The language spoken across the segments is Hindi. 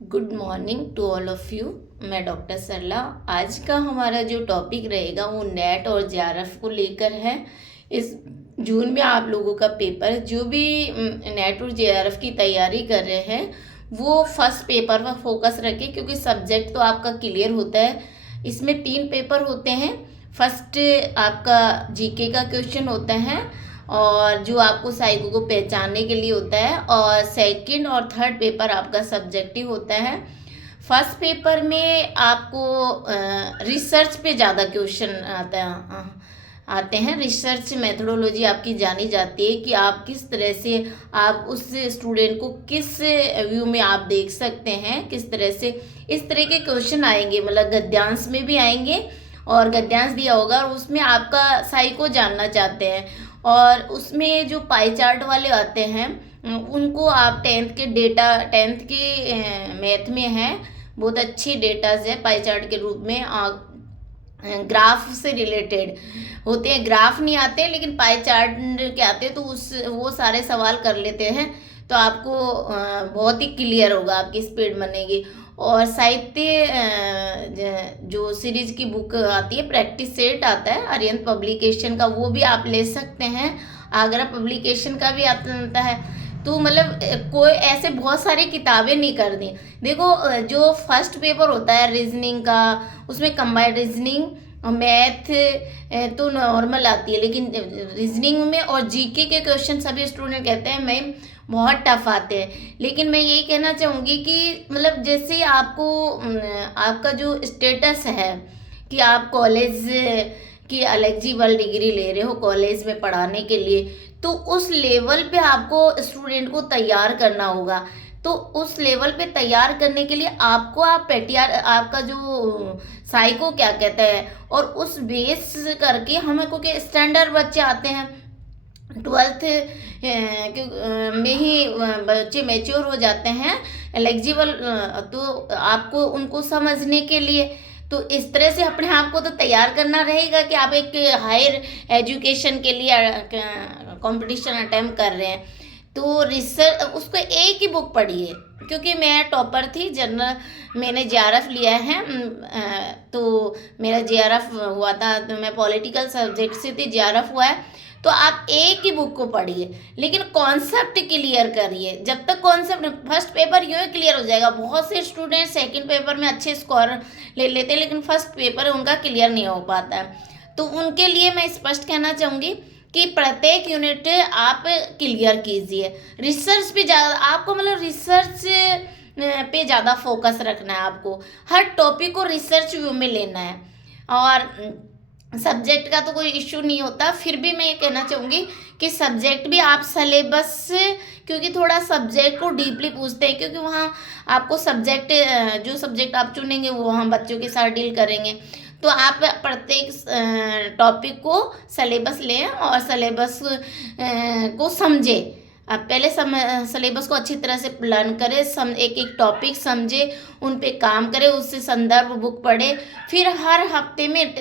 Good morning to all of you. मैं डॉक्टर सरला। आज का हमारा जो टॉपिक रहेगा वो नेट और जेआरएफ को लेकर है। इस जून में आप लोगों का पेपर, जो भी नेट और जेआरएफ की तैयारी कर रहे हैं वो फर्स्ट पेपर पर फोकस रखें, क्योंकि सब्जेक्ट तो आपका क्लियर होता है। इसमें 3 पेपर होते हैं। फर्स्ट आपका जीके का क्वेश्चन होता है और जो आपको साइको को पहचानने के लिए होता है, और सेकंड और थर्ड पेपर आपका सब्जेक्टिव होता है। फर्स्ट पेपर में आपको रिसर्च पे ज़्यादा क्वेश्चन आते हैं। रिसर्च मेथोडोलॉजी आपकी जानी जाती है कि आप किस तरह से आप उस स्टूडेंट को किस व्यू में आप देख सकते हैं, किस तरह से इस तरह के क्वेश्चन आएंगे। मतलब गद्यांश में भी आएंगे और गद्यांश दिया होगा और उसमें आपका साइको जानना चाहते हैं। और उसमें जो पाई चार्ट वाले आते हैं उनको आप टेंथ के मैथ में हैं, बहुत अच्छी डेटाज है पाई चार्ट के रूप में। ग्राफ से रिलेटेड होते हैं, ग्राफ नहीं आते लेकिन पाई चार्ट के आते हैं, तो वो सारे सवाल कर लेते हैं तो आपको बहुत ही क्लियर होगा, आपकी स्पीड बनेगी। और साहित्य जो सीरीज की बुक आती है, प्रैक्टिस सेट आता है अरिहंत पब्लिकेशन का, वो भी आप ले सकते हैं। आगरा पब्लिकेशन का भी आता है। तो मतलब कोई ऐसे बहुत सारी किताबें नहीं कर दी। देखो, जो फर्स्ट पेपर होता है रीजनिंग का, उसमें कंबाइंड रीजनिंग और मैथ तो नॉर्मल आती है, लेकिन रीजनिंग में और जीके के क्वेश्चन सभी स्टूडेंट कहते हैं मैम बहुत टफ आते हैं। लेकिन मैं यही कहना चाहूँगी कि मतलब जैसे आपको आपका जो स्टेटस है कि आप कॉलेज की एलिजिबल डिग्री ले रहे हो कॉलेज में पढ़ाने के लिए, तो उस लेवल पे आपको स्टूडेंट को तैयार करना होगा। तो उस लेवल पे तैयार करने के लिए आपको आपका जो साइको क्या कहता है, और उस बेस करके हमें, क्योंकि स्टैंडर्ड बच्चे आते हैं 12th में ही बच्चे मैच्योर हो जाते हैं एलिजिबल, तो आपको उनको समझने के लिए तो इस तरह से अपने आप को तो तैयार करना रहेगा कि आप एक हायर एजुकेशन के लिए कंपटीशन अटेम्प्ट कर रहे हैं। तो रिसर्च उसको एक ही बुक पढ़ी है, क्योंकि मैं टॉपर थी जनरल, मैंने जेआरएफ लिया है। तो मेरा जेआरएफ हुआ था, तो मैं पॉलिटिकल सब्जेक्ट से थी, जेआरएफ हुआ है। तो आप एक ही बुक को पढ़िए, लेकिन कॉन्सेप्ट क्लियर करिए। जब तक कॉन्सेप्ट, फर्स्ट पेपर यूँ ही क्लियर हो जाएगा। बहुत से स्टूडेंट सेकंड पेपर में अच्छे स्कोर ले लेते हैं, लेकिन फर्स्ट पेपर उनका क्लियर नहीं हो पाता है। तो उनके लिए मैं स्पष्ट कहना चाहूँगी कि प्रत्येक यूनिट आप क्लियर कीजिए। रिसर्च पे ज़्यादा आपको, मतलब रिसर्च पे ज़्यादा फोकस रखना है। आपको हर टॉपिक को रिसर्च व्यू में लेना है। और सब्जेक्ट का तो कोई इश्यू नहीं होता, फिर भी मैं ये कहना चाहूँगी कि सब्जेक्ट भी आप सिलेबस से, क्योंकि थोड़ा सब्जेक्ट को डीपली पूछते हैं, क्योंकि वहाँ आपको सब्जेक्ट, जो सब्जेक्ट आप चुनेंगे वो वहाँ बच्चों के साथ डील करेंगे। तो आप प्रत्येक टॉपिक को सिलेबस लें और सिलेबस को समझें। आप पहले सिलेबस को अच्छी तरह से लर्न करें, एक एक टॉपिक समझे, उन पे काम करें, उससे संदर्भ बुक पढ़े। फिर हर हफ्ते में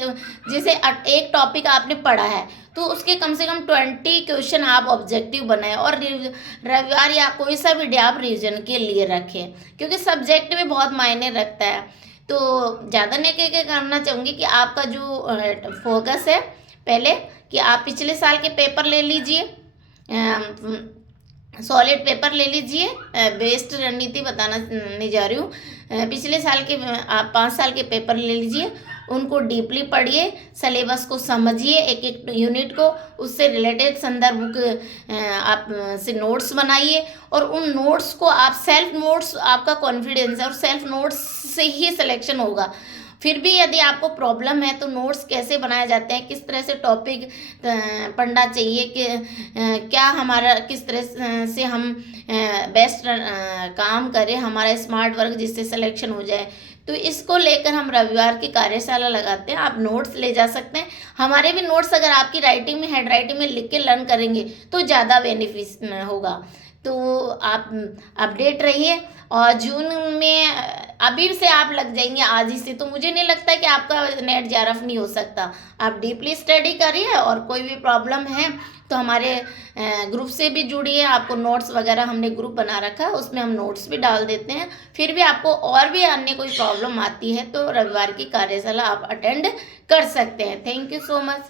जैसे एक टॉपिक आपने पढ़ा है तो उसके कम से कम 20 क्वेश्चन आप ऑब्जेक्टिव बनाएं, और रविवार या कोई सा भी डे आप रिवीजन के लिए रखें, क्योंकि सब्जेक्ट में बहुत मायने रखता है। तो ज़्यादा नहीं कह के करना चाहूँगी कि आपका जो फोकस है पहले, कि आप पिछले साल के पेपर ले लीजिए, सॉलिड पेपर ले लीजिए। बेस्ड रणनीति बताना नहीं जा रही हूँ। पिछले साल के आप 5 साल के पेपर ले लीजिए, उनको डीपली पढ़िए, सिलेबस को समझिए, एक एक यूनिट को, उससे रिलेटेड संदर्भ बुक आप से नोट्स बनाइए, और उन नोट्स को आप सेल्फ नोट्स, आपका कॉन्फिडेंस है और सेल्फ नोट्स से ही सिलेक्शन होगा। फिर भी यदि आपको प्रॉब्लम है तो नोट्स कैसे बनाए जाते हैं, किस तरह से टॉपिक पढ़ना चाहिए, कि क्या हमारा, किस तरह से हम बेस्ट काम करें, हमारा स्मार्ट वर्क जिससे सिलेक्शन हो जाए, तो इसको लेकर हम रविवार की कार्यशाला लगाते हैं। आप नोट्स ले जा सकते हैं। हमारे भी नोट्स अगर आपकी राइटिंग में, हैंड राइटिंग में लिख के लर्न करेंगे तो ज़्यादा बेनिफिट होगा। तो आप अपडेट रहिए। और जून में अभी से आप लग जाएंगे आज ही से, तो मुझे नहीं लगता कि आपका नेट जेआरएफ नहीं हो सकता। आप डीपली स्टडी करिए, और कोई भी प्रॉब्लम है तो हमारे ग्रुप से भी जुड़िए। आपको नोट्स वगैरह हमने ग्रुप बना रखा है, उसमें हम नोट्स भी डाल देते हैं। फिर भी आपको और भी अन्य कोई प्रॉब्लम आती है तो रविवार की कार्यशाला आप अटेंड कर सकते हैं। Thank you so much.